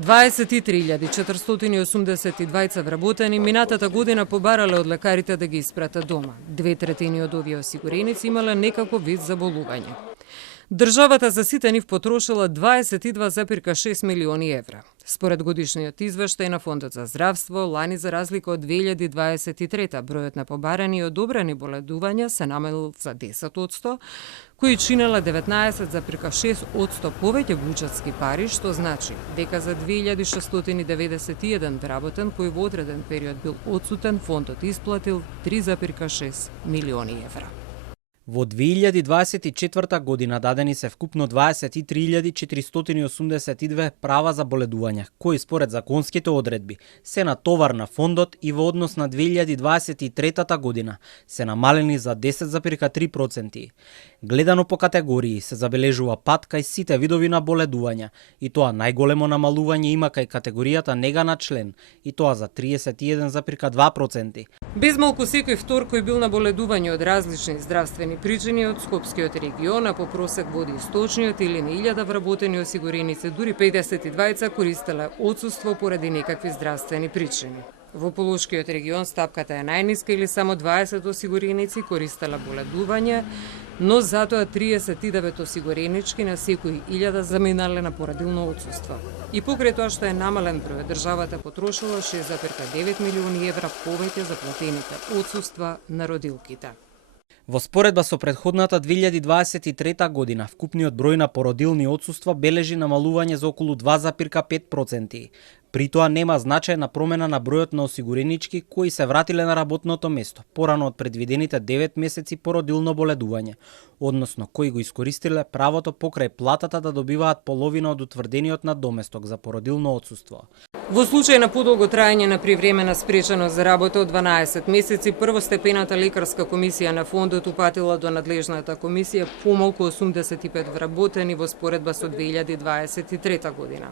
23.482 вработени минатата година побарале од лекарите да ги испратат дома. 2/3 од овие осигуреници имале некаков вид заболување. Државата за сите нив потрошила 22,6 милиони евра. Според годишниот извештај на Фондот за здравство, лани за разлика од 2023, бројот на побарани и одобрени боледувања се намалил за 10%, кои чинела 19,6% повеќе буџетски пари, што значи дека за 2691 вработен кој во одреден период бил одсутен, фондот исплатил 3,6 милиони евра. Во 2024 година дадени се вкупно 23.482 права за боледувања, кои според законските одредби се на товар на фондот и во однос на 2023 година се намалени за 10,3%. Гледано по категории се забележува пат кај сите видови на боледувања и тоа најголемо намалување има кај категоријата нега на член и тоа за 31,2%. Безмалку секој втор кој бил на боледување од различни здравствени причини од Скопскиот регион, а по просек води источниот или на 1000 вработени осигуреници, дури 52 користеле отсуство поради некакви здравствени причини. Во Полошкиот регион стапката е најниска или само 20 осигуреници користеле боледување, но затоа 39 осигуренички на секој 1000 заминале на породилно отсуство. И покрај тоа што е намален број, државата потрошила 6,9 милиони евра повеќе за платените отсуства на родилките. Во споредба со претходната 2023 година, вкупниот број на породилни отсуства бележи намалување за околу 2,5%. При тоа нема значајна промена на бројот на осигуренички кои се вратиле на работното место, порано од предвидените 9 месеци породилно боледување, односно кои го искористиле правото покрај платата да добиваат половина од утврдениот надоместок за породилно отсуство. Во случај на подолго траење на привремена спреченост за работа од 12 месеци, првостепената лекарска комисија на фондот упатила до надлежната комисија помалку 85 вработени во споредба со 2023 година.